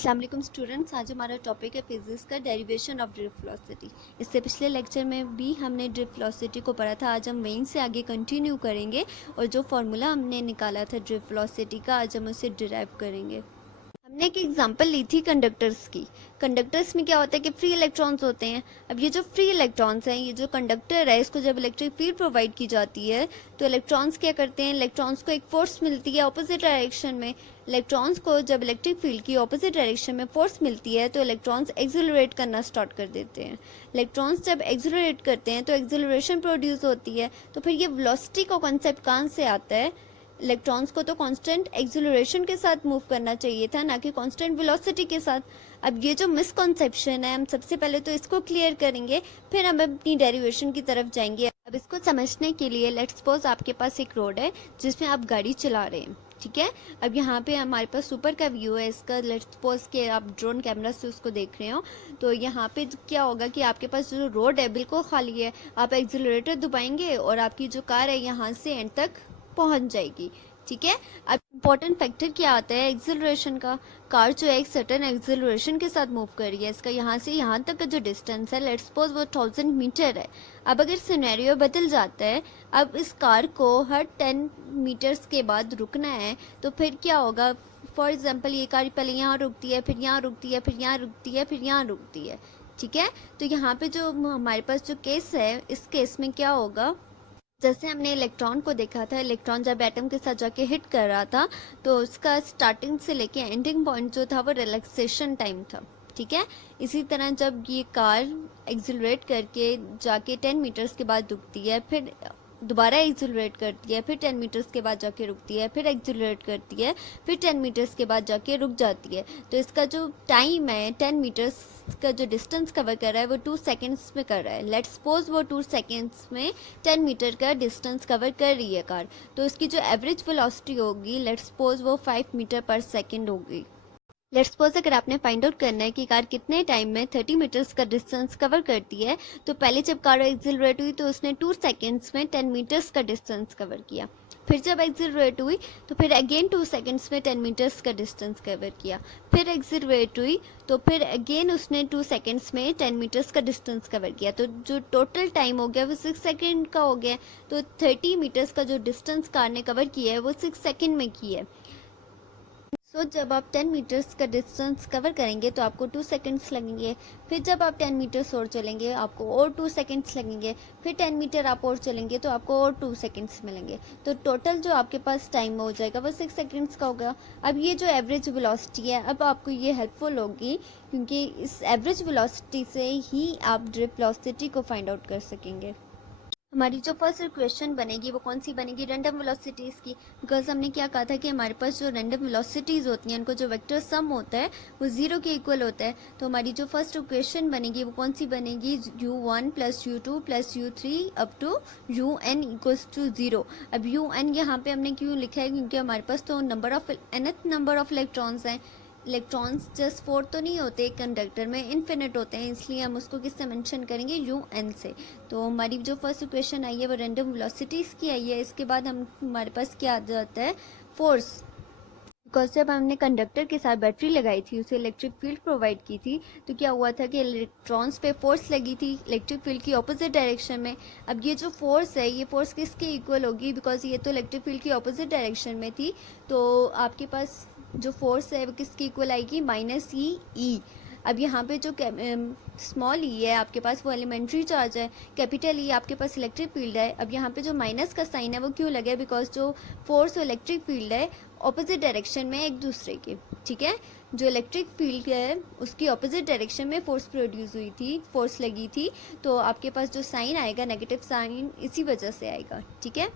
अस्सलाम वालेकुम स्टूडेंट्स, आज हमारा टॉपिक है फिजिक्स का डेरिवेशन ऑफ ड्रिफ्ट वेलोसिटी। इससे पिछले लेक्चर में भी हमने ड्रिफ्ट वेलोसिटी को पढ़ा था। आज हम वहीं से आगे कंटिन्यू करेंगे और जो फार्मूला हमने निकाला था ड्रिफ्ट वेलोसिटी का, आज हम उसे डिराइव करेंगे। हमने एक एग्जांपल ली थी कंडक्टर्स की। कंडक्टर्स में क्या होता है कि फ्री इलेक्ट्रॉन्स होते हैं। अब ये जो फ्री इलेक्ट्रॉन्स हैं, ये जो कंडक्टर है, इसको जब इलेक्ट्रिक फील्ड प्रोवाइड की जाती है तो इलेक्ट्रॉन्स क्या करते हैं, इलेक्ट्रॉन्स को एक फोर्स मिलती है ऑपोजिट डायरेक्शन में। इलेक्ट्रॉन्स को जब इलेक्ट्रिक फील्ड की ऑपोजिट डायरेक्शन में फोर्स मिलती है तो इलेक्ट्रॉन्स एक्सिलरेट करना स्टार्ट कर देते हैं। इलेक्ट्रॉन्स जब एक्सिलरेट करते हैं तो एक्सिलरेशन प्रोड्यूस होती है। तो फिर ये वेलोसिटी का कॉन्सेप्ट कहाँ से आता है? इलेक्ट्रॉन्स को तो कांस्टेंट एक्सिलरेशन के साथ मूव करना चाहिए था, ना कि कांस्टेंट वेलोसिटी के साथ। अब ये जो मिसकॉन्सेप्शन है, हम सबसे पहले तो इसको क्लियर करेंगे, फिर हम अपनी डेरिवेशन की तरफ जाएंगे। अब इसको समझने के लिए लेट्स सपोज आपके पास एक रोड है जिसमें आप गाड़ी चला रहे हैं, ठीक है। अब यहाँ पे हमारे पास ऊपर का व्यू है इसका। लेट्स सपोज के आप ड्रोन कैमरा से उसको देख रहे हो, तो यहाँ पे क्या होगा कि आपके पास जो रोड है बिल्कुल खाली है। आप एक्सिलरेटर दबाएंगे और आपकी जो कार है यहाँ से एंड तक पहुंच जाएगी, ठीक है। अब इम्पोर्टेंट फैक्टर क्या आता है एक्सिलरेशन का? कार जो है एक सर्टेन एक्सिलरेशन के साथ मूव कर रही है। इसका यहाँ से यहाँ तक का जो डिस्टेंस है, लेट्स सपोज वो 1000 मीटर है। अब अगर सिनेरियो बदल जाता है, अब इस कार को हर 10 मीटर्स के बाद रुकना है, तो फिर क्या होगा? फॉर एग्जाम्पल ये कार पहले यहाँ रुकती है, फिर यहाँ रुकती है, फिर यहाँ रुकती है, फिर यहाँ रुकती है, ठीक है। तो यहाँ पे जो हमारे पास जो केस है, इस केस में क्या होगा? जैसे हमने इलेक्ट्रॉन को देखा था, इलेक्ट्रॉन जब एटम के साथ जाके हिट कर रहा था तो उसका स्टार्टिंग से लेके एंडिंग पॉइंट जो था वो रिलैक्सेशन टाइम था, ठीक है। इसी तरह जब ये कार एक्सिलरेट करके जाके 10 मीटर्स के बाद रुकती है, फिर दोबारा एक्सिलरेट करती है, फिर 10 मीटर्स के बाद जाके रुकती है, फिर एक्सिलरेट करती है, फिर 10 मीटर्स के बाद जाके रुक जाती है, तो इसका जो टाइम है 10 मीटर्स का जो डिस्टेंस कवर कर रहा है वो 2 सेकेंड्स में कर रहा है। लेट्स सपोज वो 2 सेकेंड्स में 10 मीटर का डिस्टेंस कवर कर रही है कार, तो इसकी जो एवरेज वेलोसिटी होगी, लेट्स सपोज वो 5 मीटर पर सेकेंड होगी। लेट्स सपोज अगर आपने फाइंड आउट करना है कि कार कितने टाइम में 30 मीटर्स का डिस्टेंस कवर करती है, तो पहले जब कार एक्सिलरेट हुई तो उसने 2 सेकेंड्स में 10 मीटर्स का डिस्टेंस कवर किया। फिर जब एक्सिलरेट हुई तो फिर अगेन 2 सेकेंड्स में 10 मीटर्स का डिस्टेंस कवर किया। फिर एक्सिलरेट हुई तो फिर अगेन उसने 2 सेकेंड्स में 10 मीटर्स का डिस्टेंस कवर किया। तो जो टोटल टाइम हो गया वो 6 सेकेंड का हो गया। तो 30 मीटर्स का जो डिस्टेंस कार ने कवर किया है वो 6 सेकेंड में की है। जब आप 10 मीटर्स का डिस्टेंस कवर करेंगे तो आपको 2 सेकेंड्स लगेंगे। फिर जब आप 10 मीटर्स और चलेंगे आपको और 2 सेकेंड्स लगेंगे। फिर 10 मीटर आप और चलेंगे तो आपको और 2 सेकेंड्स मिलेंगे। तो टोटल जो आपके पास टाइम हो जाएगा वो 6 सेकेंड्स का होगा। अब ये जो एवरेज वेलोसिटी है, अब आपको ये हेल्पफुल होगी क्योंकि इस एवरेज वेलोसिटी से ही आप ड्रिफ्ट वेलोसिटी को फाइंड आउट कर सकेंगे। हमारी जो फर्स्ट इक्वेशन बनेगी वो कौन सी बनेगी? रैंडम वेलोसिटीज़ की। बिकॉज हमने क्या कहा था कि हमारे पास जो रैंडम वेलोसिटीज़ होती हैं उनको जो वेक्टर सम होता है वो 0 के इक्वल होता है। तो हमारी जो फर्स्ट इक्वेशन बनेगी वो कौन सी बनेगी? u1 plus u2 plus u3 up to un equals to 0। अब un यहाँ पे हमने क्यों लिखा है? क्योंकि हमारे पास तो nth नंबर ऑफ इलेक्ट्रॉन्स हैं। इलेक्ट्रॉन्स जस्ट 4 तो नहीं होते एक कंडक्टर में, इन्फिनिट होते हैं, इसलिए हम उसको किससे मेंशन करेंगे? un से। तो हमारी जो फर्स्ट इक्वेशन आई है वो रैंडम वेलोसिटीज़ की आई है। इसके बाद हमारे पास क्या आ जाता है? फोर्स। बिकॉज जब हमने कंडक्टर के साथ बैटरी लगाई थी, उसे इलेक्ट्रिक फील्ड प्रोवाइड की थी, तो क्या हुआ था कि इलेक्ट्रॉन्स पे फोर्स लगी थी इलेक्ट्रिक फील्ड की ऑपोजिट डायरेक्शन में। अब ये जो फोर्स है, ये फोर्स किसके इक्वल होगी? बिकॉज ये तो इलेक्ट्रिक फील्ड की ऑपोजिट डायरेक्शन में थी, तो आपके पास जो फोर्स है वो किसकी इक्वल आएगी? माइनस ई। अब यहाँ पे जो स्मॉल ई है आपके पास वो एलिमेंट्री चार्ज है, कैपिटल ई आपके पास इलेक्ट्रिक फील्ड है। अब यहाँ पे जो माइनस का साइन है वो क्यों लगा है? बिकॉज जो फोर्स और इलेक्ट्रिक फील्ड है ऑपोजिट डायरेक्शन में एक दूसरे के, ठीक है। जो इलेक्ट्रिक फील्ड है उसकी ऑपोजिट डायरेक्शन में फोर्स प्रोड्यूस हुई थी, फोर्स लगी थी, तो आपके पास जो साइन आएगा नेगेटिव साइन इसी वजह से आएगा, ठीक है।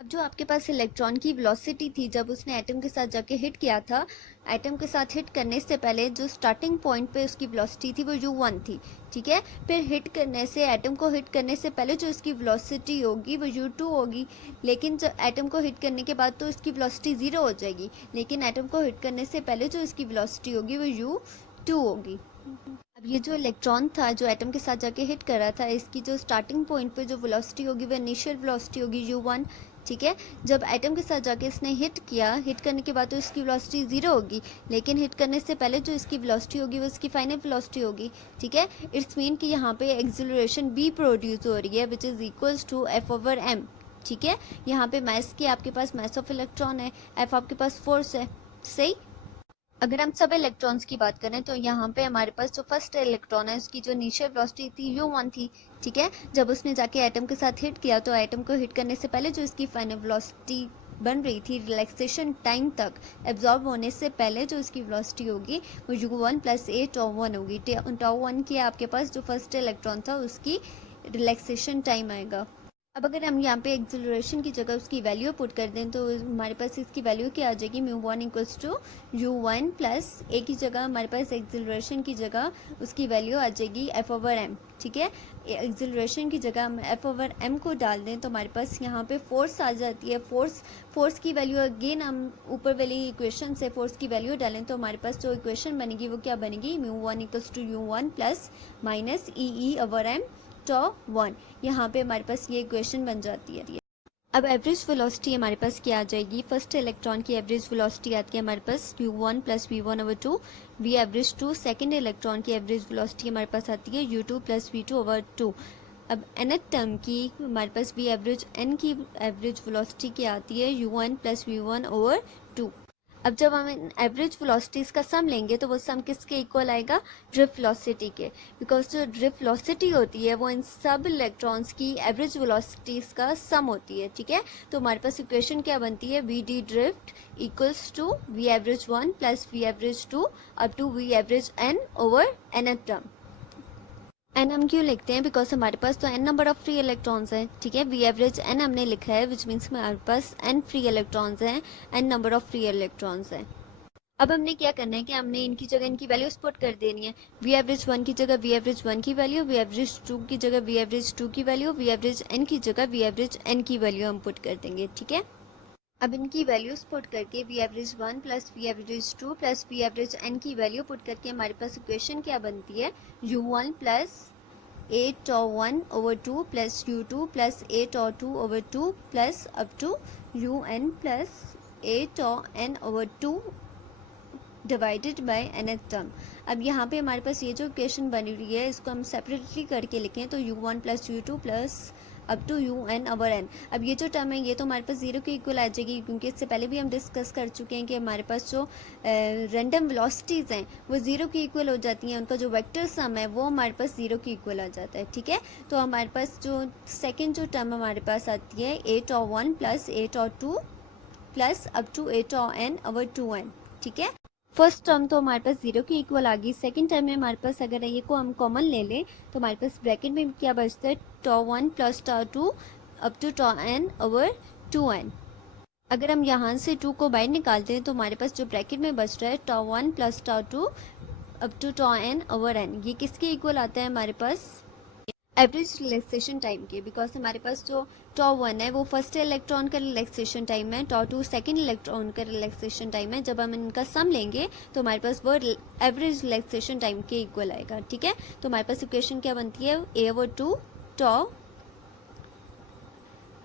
अब जो आपके पास इलेक्ट्रॉन की वेलोसिटी थी जब उसने एटम के साथ जाके हिट किया था, एटम के साथ हिट करने से पहले जो स्टार्टिंग पॉइंट पे उसकी वेलोसिटी थी वो u1 थी, ठीक है। फिर हिट करने से, एटम को हिट करने से पहले जो इसकी वेलोसिटी होगी वो u2 होगी, लेकिन जब एटम को हिट करने के बाद तो इसकी वेलोसिटी 0 हो जाएगी, लेकिन एटम को हिट करने से पहले जो इसकी वेलोसिटी होगी वो u2 होगी। अब ये जो इलेक्ट्रॉन था जो एटम के साथ जाके हिट कर रहा था, इसकी जो स्टार्टिंग पॉइंट पे जो वेलोसिटी होगी वो इनिशियल वेलोसिटी होगी u1, ठीक है। जब एटम के साथ जाके इसने हिट किया, हिट करने के बाद तो इसकी वेलोसिटी 0 होगी, लेकिन हिट करने से पहले जो इसकी वेलोसिटी होगी वो इसकी फाइनल वेलोसिटी होगी, ठीक है। इट्स मीन कि यहाँ पे एक्सिलरेशन बी प्रोड्यूस हो रही है which is equals to F/m, ठीक है। यहाँ पे मास की आपके पास मास ऑफ इलेक्ट्रॉन है, F आपके पास फोर्स है, सही। अगर हम सब इलेक्ट्रॉन्स की बात करें तो यहाँ पे हमारे पास जो फर्स्ट इलेक्ट्रॉन है उसकी जो इनिशियल वेलोसिटी थी u1 थी, ठीक है। जब उसने जाके एटम के साथ हिट किया तो एटम को हिट करने से पहले जो इसकी फाइनल वेलोसिटी बन रही थी रिलैक्सेशन टाइम तक एब्जॉर्ब होने से पहले जो इसकी वेलोसिटी होगी वो u1 + a τ1 होगी। τ1 की आपके पास जो फर्स्ट इलेक्ट्रॉन था उसकी रिलैक्सेशन टाइम आएगा। अब अगर हम यहाँ पे एक्सिलरेशन की जगह उसकी वैल्यू पुट कर दें तो हमारे पास इसकी वैल्यू क्या आ जाएगी, μ1 = u1 + a की जगह हमारे पास एक्सिलरेशन की जगह उसकी वैल्यू आ जाएगी F/m, ठीक है। एक्सिलरेशन की जगह हम F/m को डाल दें तो हमारे पास यहाँ पे फोर्स आ जाती है। फोर्स की वैल्यू अगेन हम ऊपर वाली इक्वेशन से फोर्स की वैल्यू डालें तो हमारे पास जो इक्वेशन बनेगी वो क्या बनेगी, μ1 = u1 + -e/m τ1। यहाँ पे हमारे पास ये इक्वेशन बन जाती है। अब एवरेज वेलोसिटी हमारे पास क्या आ जाएगी, फर्स्ट इलेक्ट्रॉन की एवरेज वेलोसिटी आती है हमारे पास u1 + v1/2 v average 2। Second electron की एवरेज वेलोसिटी हमारे पास आती है u2 + v2/2। अब nth टर्म की हमारे पास v एवरेज n की एवरेज वेलोसिटी क्या आती है u1 + v1/2। अब जब हम एवरेज वेलोसिटीज़ का सम लेंगे तो वो सम किसके इक्वल आएगा, ड्रिफ्ट वेलोसिटी के, बिकॉज जो ड्रिफ्ट वेलोसिटी होती है वो इन सब इलेक्ट्रॉन्स की एवरेज वेलोसिटीज़ का सम होती है, ठीक है। तो हमारे पास इक्वेशन क्या बनती है, V D drift = v average 1 + v average 2 up to v average n over nth term. N हम क्यों लिखते हैं, बिकॉज हमारे पास तो n number of free electrons हैं, ठीक है। वी एवरेज n हमने लिखा है विच मीन्स हमारे पास n फ्री इलेक्ट्रॉन्स हैं, n number of free electrons हैं। अब हमने क्या करना है कि हमने इनकी जगह इनकी वैल्यूज पुट कर देनी है। वी एवरेज 1 की जगह वी एवरेज 1 की वैल्यू, वी एवरेज 2 की जगह वी एवरेज 2 की वैल्यू, वी एवरेज n की जगह वी एवरेज n की वैल्यू हम पुट कर देंगे, ठीक है। अब इनकी वैल्यूज पुट करके V average 1 + V average 2 + V average n की वैल्यू पुट करके हमारे पास इक्वेशन क्या बनती है, u1 + a τ1/2 + u2 + a τ2/2 + up to un + a τn/2 divided by nth term. अब यहाँ पे हमारे पास ये जो इक्वेशन बनी हुई है इसको हम सेपरेटली करके लिखें तो u1 + u2 + up to un/n। अब ये जो टर्म है ये तो हमारे पास 0 के इक्वल आ जाएगी, क्योंकि इससे पहले भी हम डिस्कस कर चुके हैं कि हमारे पास जो रैंडम वेलोसिटीज़ हैं वो 0 के इक्वल हो जाती हैं, उनका जो वेक्टर सम है वो हमारे पास 0 के इक्वल आ जाता है, ठीक है। तो हमारे पास जो सेकेंड जो टर्म हमारे पास आती है a τ1 + a τ2 + up to a τn/2n, ठीक है। फर्स्ट टर्म तो हमारे पास 0 के इक्वल आ गई। सेकेंड टर्म में हमारे पास अगर ये को हम कॉमन ले लें तो हमारे पास ब्रैकेट में क्या बचता है, τ1 + τ2 up to τn/2n। अगर हम यहाँ से 2 को बाहर निकालते हैं तो हमारे पास जो ब्रैकेट में बच रहा है τ1 + τ2 up to τn/n, ये किसके इक्वल आता है हमारे पास, एवरेज रिलैक्सेशन टाइम के, बिकॉज हमारे पास जो τ1 है वो फर्स्ट इलेक्ट्रॉन का रिलैक्सेशन टाइम है, τ2 सेकेंड इलेक्ट्रॉन का रिलैक्सेशन टाइम है। जब हम इनका सम लेंगे तो हमारे पास वो एवरेज रिलैक्सेशन टाइम के इक्वल आएगा, ठीक है। तो हमारे पास इक्वेशन क्या बनती है, a/2 τ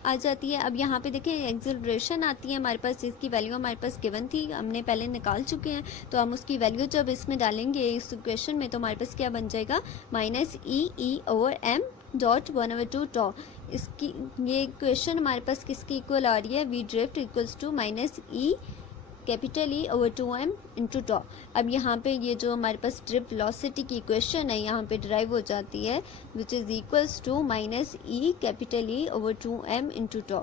आ जाती है। अब यहाँ पे देखिए एक्सिलरेशन आती है हमारे पास, जिसकी वैल्यू हमारे पास गिवन थी, हमने पहले निकाल चुके हैं। तो हम उसकी वैल्यू जब इसमें डालेंगे इस इक्वेशन में तो हमारे पास क्या बन जाएगा, -e/m डॉट 1/2 τ। इसकी ये इक्वेशन हमारे पास किसकी इक्वल आ रही है, वी ड्रिफ्ट = -e/2m × τ। अब यहाँ पे ये जो हमारे पास ड्रिफ्ट वेलोसिटी की इक्वेशन है यहाँ पे ड्राइव हो जाती है which is equals to -e/2m × τ।